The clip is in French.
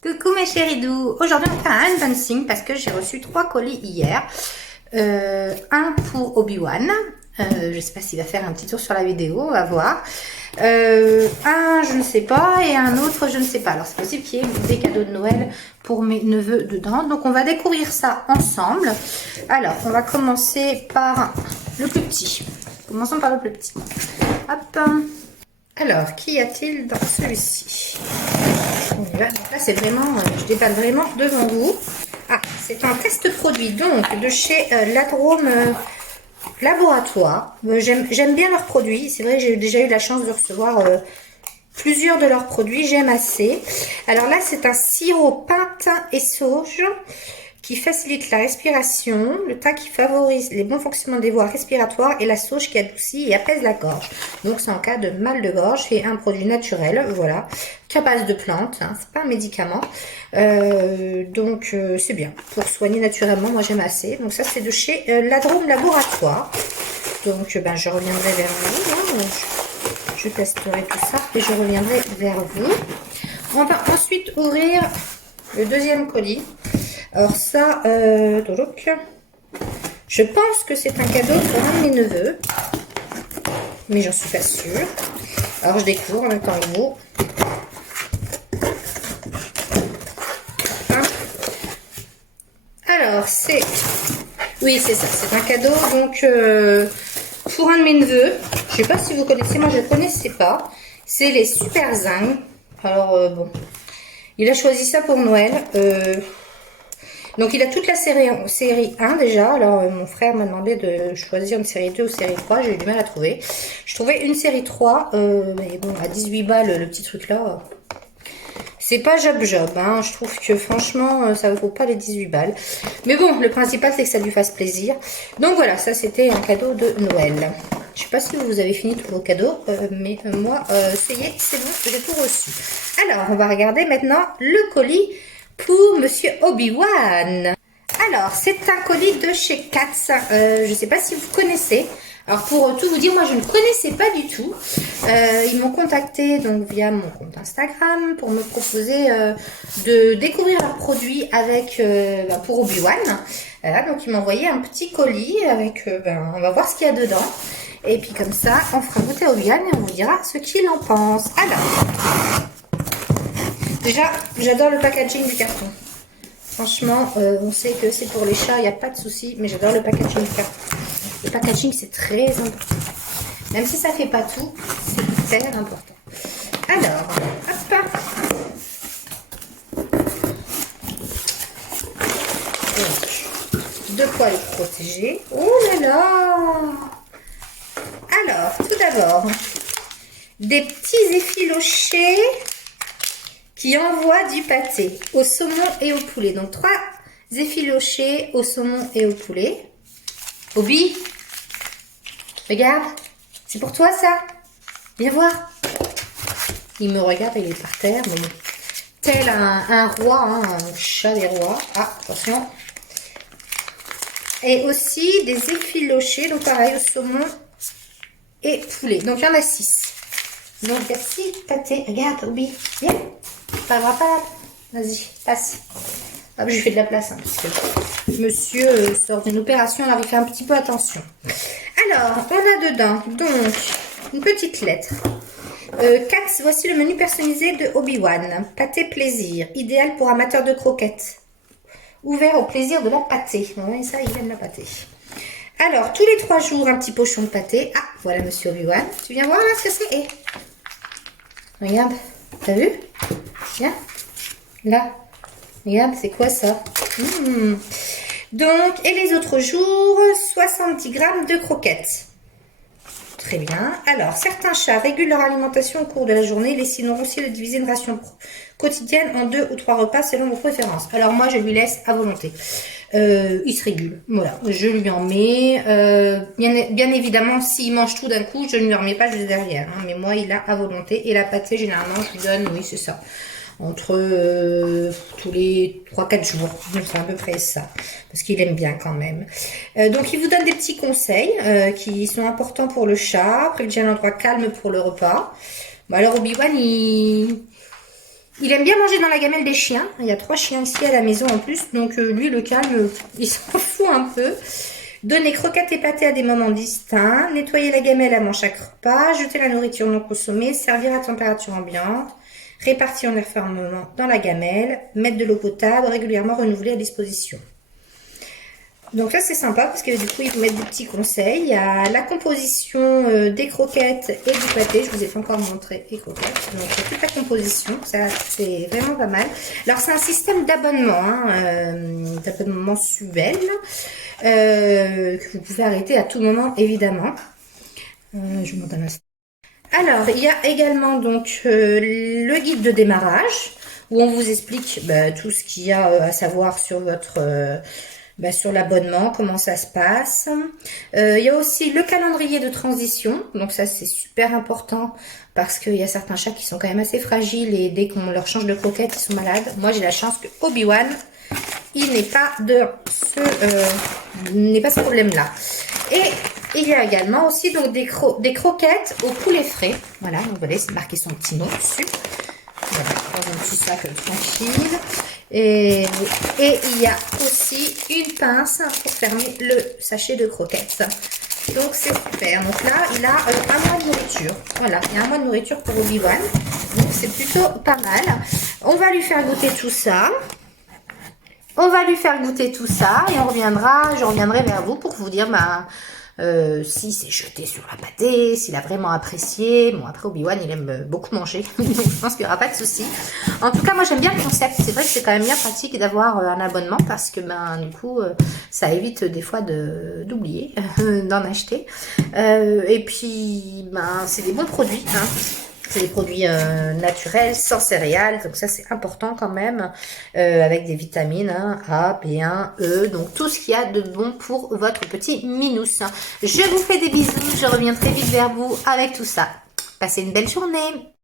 Coucou mes chéris doux, aujourd'hui on va faire un unboxing parce que j'ai reçu 3 colis hier. Un pour Obi-Wan, je sais pas s'il va faire un petit tour sur la vidéo, on va voir. Un je ne sais pas et un autre je ne sais pas. Alors c'est possible qu'il y ait des cadeaux de Noël pour mes neveux dedans. Donc on va découvrir ça ensemble. Alors on va commencer par le plus petit. Commençons par le plus petit. Hop. Alors, qu'y a-t-il dans celui-ci? On y va. Donc là, c'est vraiment, je déballe vraiment devant vous. Ah, c'est un test produit, donc, de chez Ladrome Laboratoire. J'aime bien leurs produits. C'est vrai que j'ai déjà eu la chance de recevoir plusieurs de leurs produits. J'aime assez. Alors là, c'est un sirop pintin et sauge qui facilite la respiration, le thym qui favorise les bons fonctionnements des voies respiratoires et la sauge qui adoucit et apaise la gorge. Donc c'est en cas de mal de gorge, c'est un produit naturel, voilà, qu'à base de plantes, hein, c'est pas un médicament. Donc c'est bien, pour soigner naturellement, moi j'aime assez. Donc ça c'est de chez Ladrome Laboratoire. Donc je reviendrai vers vous, hein, je testerai tout ça et je reviendrai vers vous. On va ensuite ouvrir le deuxième colis. Alors ça, je pense que c'est un cadeau pour un de mes neveux, mais j'en suis pas sûre. Alors je découvre en même temps que vous. Alors c'est, oui c'est ça, c'est un cadeau donc pour un de mes neveux. Je sais pas si vous connaissez, moi je ne connaissais pas. C'est les Super Zing. Alors bon, il a choisi ça pour Noël. Donc il a toute la série 1 déjà. Alors mon frère m'a demandé de choisir une série 2 ou série 3. J'ai eu du mal à trouver. Je trouvais une série 3. Mais bon, à 18 balles, le petit truc là. C'est pas job. Hein. Je trouve que franchement, ça ne vaut pas les 18 balles. Mais bon, le principal c'est que ça lui fasse plaisir. Donc voilà, ça c'était un cadeau de Noël. Je sais pas si vous avez fini tous vos cadeaux. Mais moi, c'est bon, j'ai tout reçu. Alors, on va regarder maintenant le colis pour Monsieur Obi-Wan. Alors, c'est un colis de chez Katz. Je ne sais pas si vous connaissez. Alors, pour tout vous dire, moi, je ne connaissais pas du tout. Ils m'ont contacté donc via mon compte Instagram pour me proposer de découvrir leurs produits avec pour Obi-Wan. Voilà, donc ils m'ont envoyé un petit colis avec, on va voir ce qu'il y a dedans. Et puis comme ça, on fera goûter à Obi-Wan et on vous dira ce qu'il en pense. Alors, déjà, j'adore le packaging du carton. Franchement, on sait que c'est pour les chats, il n'y a pas de souci, mais j'adore le packaging du carton. Le packaging, c'est très important. Même si ça ne fait pas tout, c'est hyper important. Alors, hop. Donc, de quoi le protéger. Oh là là! Alors, tout d'abord, des petits effilochés qui envoie du pâté au saumon et au poulet. Donc 3 effilochés au saumon et au poulet. Obi, regarde, c'est pour toi ça. Viens voir. Il me regarde, il est par terre, mais tel un roi, hein, un chat des rois. Ah, attention. Et aussi des effilochés, donc pareil au saumon et poulet. Donc il y en a 6. Donc il y a 6 pâtés. Regarde, Obi, viens. Ça va pas. Vas-y, passe. Hop, j'ai fait de la place, hein, parce que monsieur sort d'une opération, alors il fait un petit peu attention. Alors, on a dedans, donc, une petite lettre. Katz, voici le menu personnalisé de Obi-Wan. Pâté plaisir, idéal pour amateurs de croquettes. Ouvert au plaisir de la pâté. Ouais, ça, il aime la pâté. Alors, tous les 3 jours, un petit pochon de pâté. Ah, voilà monsieur Obi-Wan. Tu viens voir là ce que c'est? Regarde, t'as vu? Tiens, là, regarde, c'est quoi ça? Donc, et les autres jours, 70 grammes de croquettes. Très bien. Alors, certains chats régulent leur alimentation au cours de la journée. Les signaux aussi de diviser une ration quotidienne en 2 ou 3 repas selon vos préférences. Alors, moi, je lui laisse à volonté. Il se régule. Voilà, je lui en mets. Bien évidemment, s'il mange tout d'un coup, je ne lui remets pas juste derrière. Hein, mais moi, il a à volonté. Et la pâtée, généralement, je lui donne, oui, c'est ça. Entre tous les 3-4 jours. C'est à peu près ça. Parce qu'il aime bien quand même. Donc, il vous donne des petits conseils qui sont importants pour le chat. Privilégier un endroit calme pour le repas. Bon, alors, Obi-Wan, Il aime bien manger dans la gamelle des chiens. Il y a 3 chiens ici à la maison en plus. Donc lui, le calme, il s'en fout un peu. Donner croquettes et pâtés à des moments distincts. Nettoyer la gamelle avant chaque repas. Jeter la nourriture non consommée. Servir à température ambiante. Répartir uniformément dans la gamelle. Mettre de l'eau potable. Régulièrement renouveler à disposition. Donc là c'est sympa parce que du coup ils vous mettent des petits conseils. Il y a la composition des croquettes et du pâté. Je vous ai pas encore montré les croquettes. Donc il y a toute la composition, ça c'est vraiment pas mal. Alors c'est un système d'abonnement, d'abonnement mensuel que vous pouvez arrêter à tout moment évidemment. Je vous montre un instant. Alors il y a également donc le guide de démarrage où on vous explique tout ce qu'il y a à savoir sur votre sur l'abonnement, comment ça se passe. Il y a aussi le calendrier de transition. Donc ça, c'est super important parce qu'il y a certains chats qui sont quand même assez fragiles et dès qu'on leur change de croquette, ils sont malades. Moi, j'ai la chance que Obi-Wan, il n'est pas de ce problème-là. Et il y a également aussi donc des croquettes au poulet frais. Voilà, donc vous voyez, c'est marqué son petit nom dessus. Voilà, dans un petit sac tranquille. Et il y a aussi une pince pour fermer le sachet de croquettes. Donc c'est super. Donc là, il a un mois de nourriture. Voilà, il y a un mois de nourriture pour Obi-Wan. Donc c'est plutôt pas mal. On va lui faire goûter tout ça. On va lui faire goûter tout ça et je reviendrai vers vous pour vous dire si c'est jeté sur la pâtée, s'il a vraiment apprécié. Bon, après Obi-Wan, il aime beaucoup manger, donc je pense qu'il n'y aura pas de souci. En tout cas, moi j'aime bien le concept. C'est vrai que c'est quand même bien pratique d'avoir un abonnement parce que du coup, ça évite des fois d'oublier d'en acheter. Et puis, c'est des bons produits, hein. C'est des produits naturels, sans céréales, donc ça c'est important quand même, avec des vitamines A, B1, E, donc tout ce qu'il y a de bon pour votre petit minous. Je vous fais des bisous, je reviens très vite vers vous avec tout ça. Passez une belle journée.